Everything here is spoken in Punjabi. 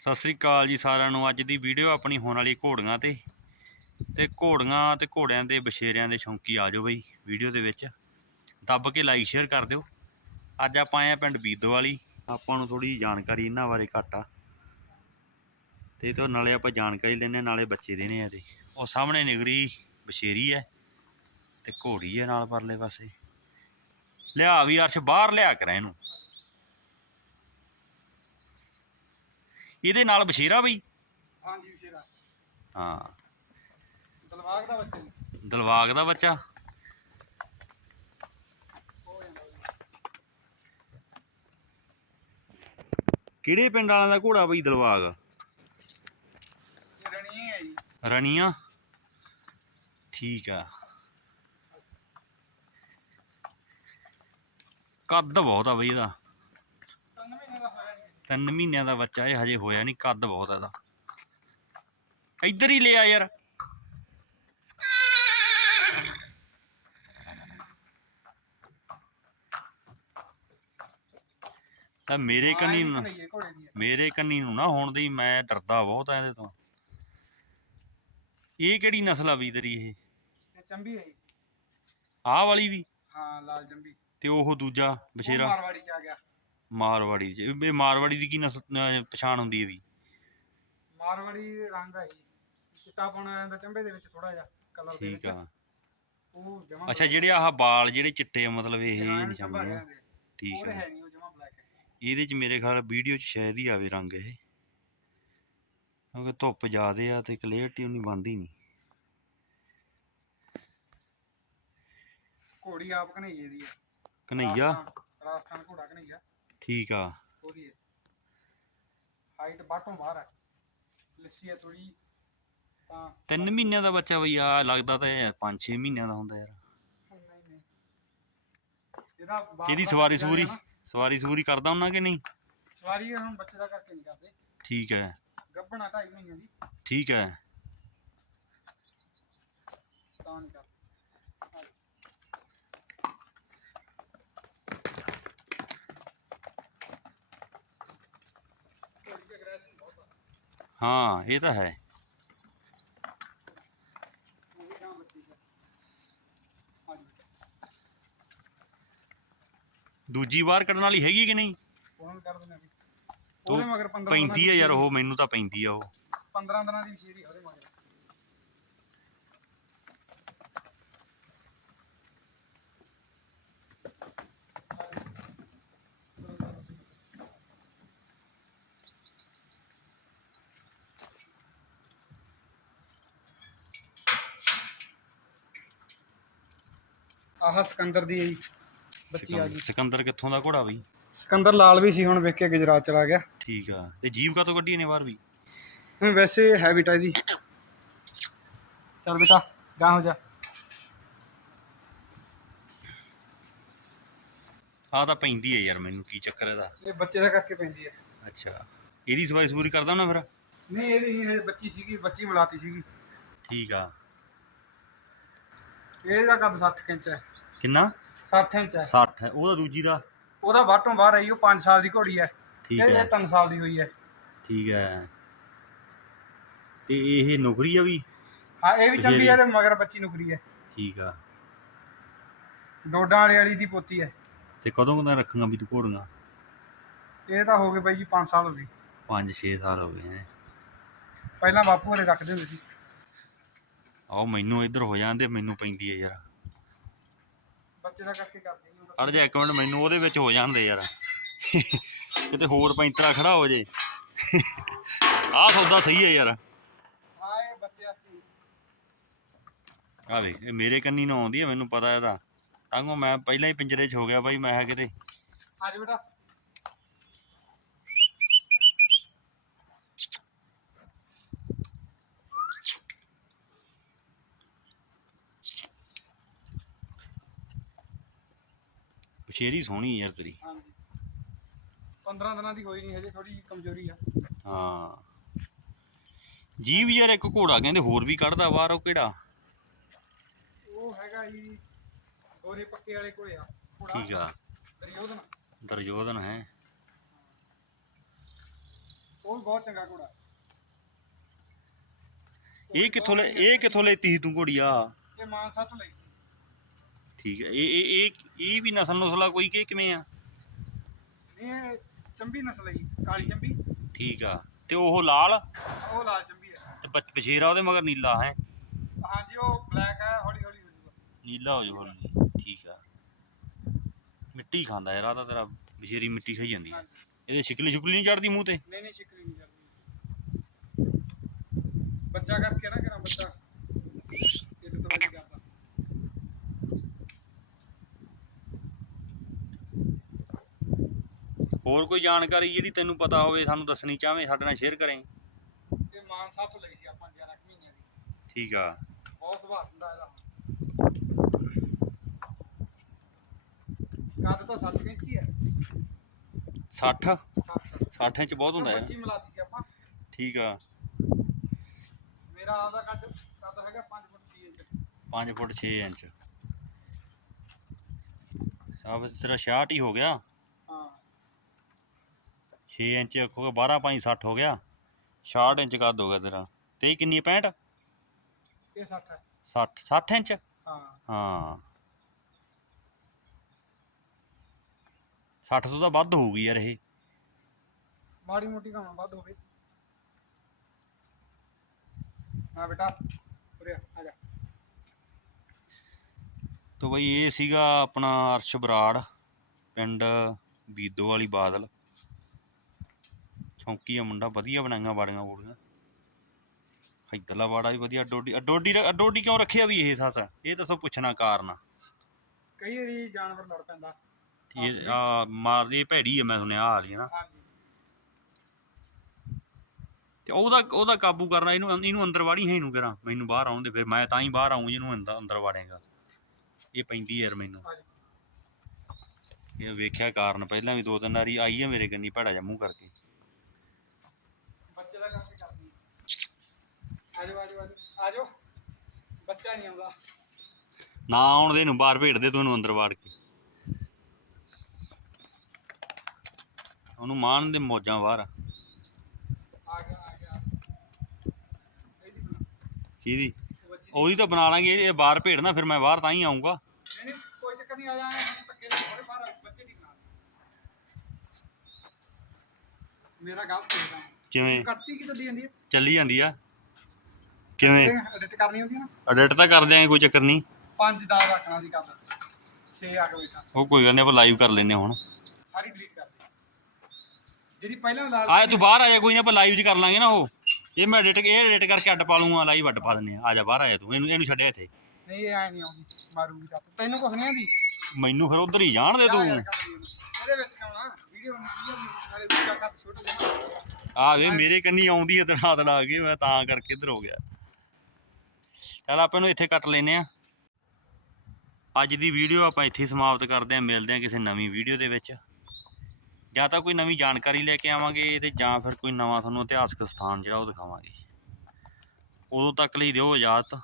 ਸਤਿ ਸ੍ਰੀ ਅਕਾਲ ਜੀ ਸਾਰਿਆਂ ਨੂੰ। ਅੱਜ ਦੀ ਵੀਡੀਓ ਆਪਣੀ ਹੋਣ ਵਾਲੀ ਘੋੜੀਆਂ ਤੇ। ਤੇ ਘੋੜੀਆਂ ਤੇ ਘੋੜਿਆਂ ਦੇ ਬਸ਼ੇਰਿਆਂ ਦੇ ਸ਼ੌਂਕੀ ਆ ਜਾਓ ਬਈ ਵੀਡੀਓ ਦੇ ਵਿੱਚ। ਦੱਬ ਕੇ ਲਾਈਕ ਸ਼ੇਅਰ ਕਰ ਦਿਓ। ਅੱਜ ਆਪਾਂ ਆਏ ਆ ਪਿੰਡ ਬੀਦੋ ਵਾਲੀ ਆਪਾਂ ਨੂੰ ਥੋੜੀ ਜਾਣਕਾਰੀ ਇਹਨਾਂ ਬਾਰੇ ਘੱਟ ਆ। ਤੇ ਤੋਂ ਨਾਲੇ ਆਪਾਂ ਜਾਣਕਾਰੀ ਲੈਣੇ ਨਾਲੇ ਬੱਚੇ ਦੇਣੇ ਆ ਤੇ। ਉਹ ਸਾਹਮਣੇ ਨਿਗਰੀ ਬਸ਼ੇਰੀ ਹੈ ਤੇ ਘੋੜੀ ਹੈ ਨਾਲ ਪਰਲੇ ਪਾਸੇ। ਲਿਆ ਵੀ ਅਰਸ਼, ਬਾਹਰ ਲਿਆ ਕਰਾਂ ਇਹਨੂੰ। ਇਹਦੇ ਨਾਲ ਬਸ਼ੇਰਾ ਬਈ? ਹਾਂਜੀ ਵਿਸ਼ੇਰਾ ਹਾਂ। ਦਲਵਾਗ ਦਾ ਬੱਚਾ ਦਲਵਾਗ ਦਾ ਬੱਚਾ? ਕਿਹੜੇ ਪਿੰਡ ਵਾਲਿਆਂ ਦਾ ਘੋੜਾ ਬਈ ਦਲਵਾਗ? ਹੈ ਜੀ। ਰਣੀਆਂ? ਠੀਕ ਆ। ਕੱਦ ਬਹੁਤ ਆ ਬਈ ਇਹਦਾ। ਮਹੀਨੇ ਦਾ ਤਿੰਨ ਮਹੀਨਿਆਂ ਦਾ ਬੱਚਾ ਇਹ ਹਜੇ ਹੋਇਆ ਨਹੀਂ ਕੱਦ ਬਹੁਤ ਇਹਦਾ। ਇੱਧਰ ਹੀ ਲਿਆ ਯਾਰ। ਤਾਂ ਮੇਰੇ ਕੰਨੀ ਨੂੰ ਮੇਰੇ ਕੰਨੀ ਨੂੰ ਨਾ ਹੋਣ ਦੀ ਮੈਂ ਡਰਦਾ ਬਹੁਤ ਆ ਇਹਦੇ ਤੋਂ। ਇਹ ਕਿਹੜੀ ਨਸਲ ਆ ਵੀ ਤੇਰੀ ਇਹ? ਚੰਬੀ ਹੈ ਆਹ ਵਾਲੀ ਵੀ? ਹਾਂ ਲਾਲ ਚੰਬੀ। ਤੇ ਉਹ ਦੂਜਾ ਬਸ਼ੇਰਾ ਮਾਰਵਾੜੀ ਚ ਆ ਗਿਆ। ਮਾਰਵਾੜੀ ਚ। ਇਹ ਮਾਰਵਾੜੀ ਦੀ ਕੀ ਨਸਲ ਅਹ ਪਛਾਣ ਹੁੰਦੀ ਹੈ ਵੀ? ਮਾਰਵਾੜੀ ਰੰਗ ਹੈ ਜੀ। ਚਿੱਟਾ ਪਾਉਣਾ ਜਾਂਦਾ ਚੰਬੇ ਦੇ ਵਿੱਚ ਥੋੜਾ ਜਿਹਾ ਕਲਰ ਦੇ ਠੀਕ ਵਿੱਚ। ਆ ਉਹ ਜਮਾ ਅੱਛਾ ਜਿਹੜੇ ਆਹ ਬਾਲ ਜਿਹੜੇ ਚਿੱਟੇ ਆ ਮਤਲਬ ਇਹ ਸਮਝਿਆ ਠੀਕ ਉਹ ਆ। ਹੈ ਨਹੀਂ ਉਹ ਜਮਾ ਬਲੈਕ ਹੈ ਇਹਦੇ ਚ ਮੇਰੇ ਖਿਆਲ ਵੀਡੀਓ ਚ ਸ਼ਾਇਦ ਹੀ ਆਵੇ ਰੰਗ ਇਹ। ਕਿਉਂਕਿ ਧੁੱਪ ਜ਼ਿਆਦੇ ਆ ਤੇ ਕਲੀਅਰਟੀ ਉਨੀ ਬੰਦੀ ਨਹੀਂ। ਘੋੜੀ ਆਪ ਕਨਈਏ ਦੀ ਹੈ ਕਨਈਆ ਰਾਜਸਥਾਨ- ਰਾਜਸਥਾਨ ਘੋੜਾ ਕਨਈਆ ਠੀਕ ਆ। ਉਹਦੀ ਹੈ। ਹਾਈਟ ਬਾਟੋਂ ਬਾਹਰ ਹੈ। ਲੱਸੀ ਹੈ ਥੋੜੀ ਤਾਂ ਤਿੰਨ ਮਹੀਨਿਆਂ ਦਾ ਬੱਚਾ ਬਈ ਆ ਲੱਗਦਾ ਤਾਂ ਇਹ 5-6 ਮਹੀਨਿਆਂ ਦਾ ਹੁੰਦਾ ਯਾਰ। ਨਹੀਂ ਨਹੀਂ। ਇਹਦਾ ਬਾਪ ਇਹਦੀ ਦਾ ਸਵਾਰੀ ਬੱਚਾ ਸੂਰੀ ਹੈ ਨਾ, ਸਵਾਰੀ ਸੂਰੀ ਕਰਦਾ ਉਹਨਾਂ ਕਿ ਨਹੀਂ? ਸਵਾਰੀ ਹੁਣ ਬੱਚੇ ਦਾ ਕਰਕੇ ਨਹੀਂ ਕਰਦੇ। ਠੀਕ ਹੈ। ਗੱਭਣਾ ਢਾਈ ਮਹੀਨਿਆਂ ਦੀ। ਠੀਕ ਹੈ। ਤਾਂ ਨਹੀਂ ਕਰਦੇ ਘੋੜੀ ਦੇ aggression ਬਹੁਤ ਆ। ਹਾਂ ਇਹ ਤਾਂ ਹੈ। ਦੂਜੀ ਵਾਰ ਕੱਢਣ ਵਾਲੀ ਹੈਗੀ ਕਿ ਨਹੀਂ? ਫੋਨ ਕਰ ਦਿੰਦੇ ਆ ਵੀ। ਉਹਦੇ ਮਗਰ 15 ਪੈਂਦੀ ਆ ਯਾਰ ਉਹ ਮੈਨੂੰ ਤਾਂ ਪੈਂਦੀ ਆ ਉਹ। 15 ਦਿਨਾਂ ਦੀ ਸ਼ੇਰੀ ਉਹਦੇ ਮਗਰ। ਆਹ ਸਿਕੰਦਰ ਦੀ ਹੈ ਜੀ ਬੱਚੀ ਆ ਗਈ। ਸਿਕੰਦਰ ਕਿੱਥੋਂ ਦਾ ਘੋੜਾ ਬਈ? ਸਿਕੰਦਰ ਲਾਲ ਵੀ ਸੀ ਹੁਣ ਵੇਖ ਕੇ ਗੁਜਰਾਤ ਚਲਾ ਗਿਆ। ਠੀਕ ਆ। ਤੇ ਜੀਵ ਕਾ ਤੋਂ ਕੱਢੀ ਨੇ ਬਾਹਰ ਵੀ? ਹੁਣ ਵੈਸੇ ਹੈ ਦੀ ਚੱਲ ਬੇਟਾ ਗਾਂ ਹੋ ਜਾ। ਆ ਤਾਂ ਪੈਂਦੀ ਆ ਯਾਰ ਮੈਨੂੰ ਕੀ ਚੱਕਰ ਇਹਦਾ? ਇਹ ਬੱਚੇ ਦਾ ਕਰਕੇ ਪੈਂਦੀ ਹੈ ਅੱਛਾ। ਇਹਦੀ ਸਵਾਈ ਸੂਰੀ ਕਰਦਾ ਨਾ ਫਿਰ? ਨਹੀਂ ਇਹਦੀ ਨਹੀਂ ਇਹ ਬੱਚੀ ਸੀਗੀ ਬੱਚੀ ਮਿਲਾਤੀ ਸੀਗੀ। ਠੀਕ ਆ। ਇਹਦਾ ਕੱਦ 60 ਇੰਚ ਹੈ ਕਿੰਨਾ? 60 ਇੰਚ ਹੈ 60 ਹੈ। ਉਹਦਾ ਦੂਜੀ ਦਾ? ਉਹਦਾ ਬਾਟੋਂ ਬਾਹਰ ਆਈ ਉਹ 5 ਸਾਲ ਦੀ ਘੋੜੀ ਹੈ। ਠੀਕ ਇਹ ਹੈ। 3 ਸਾਲ ਦੀ ਹੋਈ ਹੈ। ਠੀਕ ਹੈ। ਤੇ ਇਹ ਨੌਕਰੀ ਆ ਵੀ? ਹਾਂ ਇਹ ਵੀ ਚੰਗੀ। ਹੈ ਤੇ ਮਗਰ ਬੱਚੀ ਨੁਕਰੀ ਹੈ। ਠੀਕ ਆ। ਡੋਡਾਂ ਵਾਲੀ ਵਾਲੀ ਦੀ ਪੋਤੀ ਹੈ। ਤੇ ਕਦੋਂ ਕਦਾਂ ਰੱਖਾਂਗਾ ਵੀ ਤੂੰ ਘੋੜੀਆਂ? ਇਹ ਤਾਂ ਹੋ ਗਏ ਬਾਈ ਜੀ 5 ਸਾਲ ਹੋ ਗਏ। 5-6 ਸਾਲ ਹੋ ਗਏ ਹੈ। ਪਹਿਲਾਂ ਬਾਪੂ ਹੋਰੇ ਰੱਖਦੇ ਹੁੰਦੇ ਸੀ। ਆਓ ਮੈਨੂੰ ਇੱਧਰ ਹੋ ਜਾਂਦੇ ਮੈਨੂੰ ਪੈਂਦੀ ਹੈ ਯਾਰ। ਬੱਚੇ ਦਾ ਕਰਕੇ ਕਰਦੇ ਨਹੀਂ ਹੁੰਦਾ ਅੜ ਜਾ ਇੱਕ ਮਿੰਟ ਮੈਨੂੰ ਉਹਦੇ ਵਿੱਚ ਹੋ ਜਾਣ ਦੇ ਯਾਰ। ਕਿਤੇ ਹੋਰ ਪੈਂਤਰਾ ਖੜਾ ਹੋ ਜੇ। ਆਹ ਸੌਦਾ ਸਹੀ ਹੈ ਯਾਰ। ਹਾਂ ਇਹ ਬੱਚੇ ਵਾਸਤੇ ਆ ਵੇਖ ਇਹ ਮੇਰੇ ਕੰਨੀ ਨੂੰ ਆਉਂਦੀ ਹੈ ਮੈਨੂੰ ਪਤਾ ਇਹਦਾ। ਤਾਂਗੋ ਮੈਂ ਪਹਿਲਾਂ ਹੀ ਪਿੰਜਰੇ 'ਚ ਹੋ ਗਿਆ ਬਾਈ ਮੈਂ ਕਿਹਾ ਕਿਤੇ। ਆ ਜਾ ਬੇਟਾ। ਬਸ਼ੇਰੀ ਸੋਹਣੀ ਯਾਰ ਤੇਰੀ। ਹਾਂਜੀ। 15 ਦਿਨਾਂ ਦੀ ਹੋਈ ਨਹੀਂ ਹਜੇ ਥੋੜੀ ਕਮਜ਼ੋਰੀ ਆ। ਹਾਂ। ਜੀਵ ਯਾਰ ਇੱਕ ਘੋੜਾ ਕਹਿੰਦੇ ਹੋਰ ਵੀ ਕੱਢਦਾ ਬਾਹਰ ਉਹ ਕਿਹੜਾ? ਉਹ ਹੈਗਾ ਜੀ ਹੋਰੇ ਪੱਕੇ ਵਾਲੇ ਕੋਲੇ ਆ ਘੋੜਾ। ਠੀਕ ਆ। ਦਰਯੋਧਨ। ਦਰਯੋਧਨ ਹੈ। ਉਹ ਵੀ ਬਹੁਤ ਚੰਗਾ ਘੋੜਾ। ਇਹ ਕਿੱਥੋਂ ਲੈ ਇਹ ਕਿੱਥੋਂ ਲੈਤੀ ਸੀ ਤੂੰ ਘੋੜੀਆ? ਇਹ ਮਾਨਸਾ ਤੋਂ ਲਈ ਸੀ। ਠੀਕ ਹੈ। ਇਹ ਇਹ ਇਹ ਇਹ ਵੀ ਨਸਲ ਨਸਲਾ ਕੋਈ ਕਿ ਕਿਵੇਂ ਆ? ਇਹ ਚੰਬੀ ਨਸਲ ਹੈ ਜੀ, ਕਾਲੀ ਚੰਬੀ। ਠੀਕ ਆ। ਤੇ ਉਹ ਲਾਲ? ਉਹ ਲਾਲ ਚੰਬੀ ਹੈ। ਤੇ ਬਚ- ਬਛੇਰਾ ਉਹਦੇ ਮਗਰ ਨੀਲਾ ਹੈ? ਹਾਂਜੀ ਉਹ ਬਲੈਕ ਹੈ ਹੌਲੀ ਹੌਲੀ ਹੋ ਜਾਊਗਾ ਨੀਲਾ ਹੋ ਜਾਊ ਹੌਲੀ ਠੀਕ ਆ। ਮਿੱਟੀ ਖਾਂਦਾ ਯਾਰ ਆ ਤਾਂ ਤੇਰਾ ਬਛੇਰੀ ਮਿੱਟੀ ਖਾਈ ਜਾਂਦੀ ਹਾਂਜੀ। ਇਹਦੇ ਸ਼ਿਕਲੀ ਸ਼ੁਕਲੀ ਨਹੀਂ ਚੜਦੀ ਮੂੰਹ ਤੇ? ਨਹੀਂ ਨਹੀਂ ਸ਼ਿਕਰੀ ਨਹੀਂ ਕਰਦੀ ਬੱਚਾ ਕਰਕੇ ਨਾ ਕਰਾਂ ਬੱਚਾ। ਇਹਦੇ ਤੋਂ ਵੱਡੀ ਹੋਰ ਕੋਈ ਜਾਣਕਾਰੀ ਜਿਹੜੀ ਤੈਨੂੰ ਪਤਾ ਹੋਵੇ ਸਾਨੂੰ ਦੱਸਣੀ ਚਾਹਵੇਂ ਸਾਡੇ ਨਾਲ ਸ਼ੇਅਰ ਕਰੇ। ਇਹ ਮਾਨਸਾ ਤੋਂ ਲਈ ਸੀ ਆਪਾਂ 11 ਕੁ ਮਹੀਨਿਆਂ ਦੀ। ਠੀਕ ਆ। ਬਹੁਤ ਸੁਭਾਅ ਹੁੰਦਾ ਇਹਦਾ। ਕੱਦ ਤਾਂ 7 ਇੰਚ ਹੀ ਹੈ 60 ਸੱਤ। 60 ਇੰਚ ਬਹੁਤ ਹੁੰਦਾ ਬੱਚੀ ਯਾਰ। ਮਿਲਾਤੀ ਸੀ ਆਪਾਂ। ਠੀਕ ਆ। ਮੇਰਾ ਆਪਦਾ ਕੱਦ ਕੱਦ ਹੈਗਾ 5 ਫੁੱਟ 6 ਇੰਚ। 5 ਫੁੱਟ 6 ਇੰਚ। ਆ ਬਸ ਤੇਰਾ 66 ਹੀ ਹੋ ਗਿਆ। ਹਾਂ 6 ਇੰਚ ਹੋ ਗਿਆ 12 5 60 ਹੋ ਗਿਆ। 66 ਇੰਚ ਕੱਦ ਹੋ ਗਿਆ ਤੇਰਾ। ਤੇ ਇਹ ਕਿੰਨੀ ਹੈ 65 ਇਹ 60 ਹੈ। 60 60 ਇੰਚ? ਹਾਂ। ਹਾਂ। 60 ਤੋਂ ਤਾਂ ਵੱਧ ਹੋਊਗੀ ਯਾਰ ਇਹ। ਮਾੜੀ ਮੋਟੀ ਘਾਣਾ ਵੱਧ ਹੋਵੇ ਹਾਂ ਬੇਟਾ ਉਰੇ ਆ ਆ ਜਾ। ਤੋ ਬਈ ਇਹ ਸੀਗਾ ਆਪਣਾ ਅਰਸ਼ ਬਰਾੜ ਪਿੰਡ ਬੀਦੋ ਵਾਲੀ ਬਾਦਲ। ਚੌਂਕੀ ਆ ਮੁੰਡਾ ਵਧੀਆ ਬਣਾਈਆਂ ਬਾੜੀਆਂ ਬੂੜੀਆਂ ਇੱਧਰਲਾ ਬਾੜਾ ਵੀ ਵਧੀਆ ਡੋਡੀ ਡੋਡੀ ਡੋਡੀ ਕਿਉਂ ਰੱਖਿਆ ਵੀ ਇਹ ਸੱਸ? ਇਹ ਦੱਸੋ ਪੁੱਛਣਾ ਕਾਰਨ ਕਈ ਵਾਰੀ ਜਾਨਵਰ ਲੜ ਪੈਂਦਾ। ਇਹ ਆ ਮਾਰਦੀ ਭੈੜੀ ਆ ਮੈਂ ਸੁਣਿਆ ਆ ਵਾਲੀ ਨਾ। ਤੇ ਉਹਦਾ ਉਹਦਾ ਕਾਬੂ ਕਰਨਾ ਇਹਨੂੰ ਇਹਨੂੰ ਅੰਦਰ ਵਾੜੀ ਹੈ ਇਹਨੂੰ ਕਰਾਂ। ਮੈਨੂੰ ਬਾਹਰ ਆਉਣ ਦੇ ਫਿਰ ਮੈਂ ਤਾਂ ਹੀ ਬਾਹਰ ਆਉਂ ਜਿਹਨੂੰ ਅੰਦਰ ਅੰਦਰ ਵਾੜੇਗਾ। ਇਹ ਪੈਂਦੀ ਯਾਰ ਮੈਨੂੰ। ਜਾ ਇਹ ਵੇਖਿਆ ਕਾਰਨ ਪਹਿਲਾਂ ਵੀ ਦੋ ਤਿੰਨ ਵਾਰੀ ਆਈ ਹੈ ਮੇਰੇ ਕੰਨੀ ਭੈੜਾ ਜਿਹਾ ਮੂੰਹ ਕਰਕੇ। ਬੱਚੇ ਦਾ ਕਰਦੀ ਬੱਚਾ ਨਹੀਂ ਆਉਂਦਾ। ਨਾ ਆਉਣ ਦੇ ਨੂੰ ਬਾਹਰ ਭੇੜ ਦੇ ਤੂੰ ਇਹਨੂੰ ਅੰਦਰ ਵਾੜ ਕੇ। ਉਹਨੂੰ ਮਾਣ ਦੇ ਮੌਜਾਂ ਬਾਹਰ ਆ। ਗਿਆ ਆ ਗਿਆ। ਇਹਦੀ ਬਣਾ। ਕਿਹਦੀ? ਉਹ ਬੱਚੀ ਦੀ- ਉਹਦੀ ਤਾਂ ਬਣਾ ਲਾਂਗੇ ਇਹ ਬਾਹਰ ਭੇੜਨਾ ਫਿਰ ਮੈਂ ਬਾਹਰ ਤਾਂ ਹੀ ਆਉਂਗਾ ਨਹੀਂ ਨਹੀਂ ਕੋਈ ਚੱਕਰ ਨਹੀਂ ਆ ਜਾ ਧੱਕੇ ਨਾਲ ਥੋੜੇ ਬਾਹਰ ਬੱਚੇ ਦੀ ਬਣਾ। ਮੇਰਾ ਗਲਤ ਹੋਇਆ ਕਿਵੇਂ? ਕੱਟਤੀ ਕਿ ਚੱਲੀ ਜਾਂਦੀ ਹੈ। ਚੱਲੀ ਜਾਂਦੀ ਆ। ਕਿਵੇਂ? ਐਡਿਟ ਕਰਨੀ ਹੁੰਦੀ ਹੈ ਨਾ। ਐਡਿਟ ਤਾਂ ਕਰ ਦਿਆਂਗੇ ਕੋਈ ਚੱਕਰ ਨਹੀਂ। ਪੰਜ ਦਾ ਰੱਖਣਾ ਸੀ ਕਰ 6 ਆ ਕੇ ਬੈਠਾ ਉਹ ਕੋਈ ਗੱਲ ਨਹੀਂ ਆਪਾਂ ਲਾਈਵ ਕਰ ਲੈਨੇ ਹੁਣ। ਸਾਰੀ ਡਿਲੀਟ ਕਰ ਦੇ ਜਿਹੜੀ ਪਹਿਲਾਂ ਲਾਲ ਆਇਆ ਤੂੰ ਬਾਹਰ ਆ ਜਾ ਕੋਈ ਨਾ ਆਪਾਂ ਲਾਈਵ 'ਚ ਕਰ ਲਾਂਗੇ ਨਾ ਉਹ। ਇਹ ਮੈਂ ਐਡਿਟ ਇਹ ਐਡਿਟ ਕਰਕੇ ਅੱਡ ਪਾ ਲੂੰਗਾ ਲਾਈਵ ਅੱਡ ਪਾ ਦਿੰਨੇ ਆ ਆ ਜਾ ਬਾਹਰ ਆ ਜਾ ਤੂੰ। ਇਹਨੂੰ ਇਹਨੂੰ ਛੱਡਿਆ ਇੱਥੇ। ਨਹੀਂ ਇਹ ਐ ਨਹੀਂ ਆਉਂਦੀ। ਮਾਰੂਗੀ ਸੱਤ ਤੈਨੂੰ ਕੁਛ ਨਹੀਂ ਆਉਂਦੀ। ਮੈਨੂੰ ਫਿਰ ਉਧਰ ਹੀ ਜਾਣ ਦੇ ਤੂੰ। ਇਹਦੇ ਵਿੱਚ ਕਾਉਣਾ ਵੀਡੀਓ ਆ ਵੇ, ਮੇਰੇ ਕੰਨੀ ਆਉਂਦੀ ਹੈ ਤੇ ਰਾਤ ਕੇ, ਮੈਂ ਤਾਂ ਕਰਕੇ ਇੱਧਰ ਹੋ ਗਿਆ। ਚੱਲ ਆਪਾਂ ਇਹਨੂੰ ਇੱਥੇ ਕੱਟ ਲੈਨੇ ਆ। ਅੱਜ ਦੀ ਵੀਡੀਓ ਆਪਾਂ ਇੱਥੇ ਸਮਾਪਤ ਕਰਦੇ ਹਾਂ ਮਿਲਦੇ ਹਾਂ ਕਿਸੇ ਨਵੀਂ ਵੀਡੀਓ ਦੇ ਵਿੱਚ। ਜਾਂ ਤਾਂ ਕੋਈ ਨਵੀਂ ਜਾਣਕਾਰੀ ਲੈ ਕੇ ਆਵਾਂਗੇ ਤੇ ਜਾਂ ਫਿਰ ਕੋਈ ਨਵਾਂ ਤੁਹਾਨੂੰ ਇਤਿਹਾਸਕ ਸਥਾਨ ਜਿਹੜਾ ਉਹ ਦਿਖਾਵਾਂਗੇ। ਉਦੋਂ ਤੱਕ ਲਈ ਦਿਓ ਇਜਾਜ਼ਤ।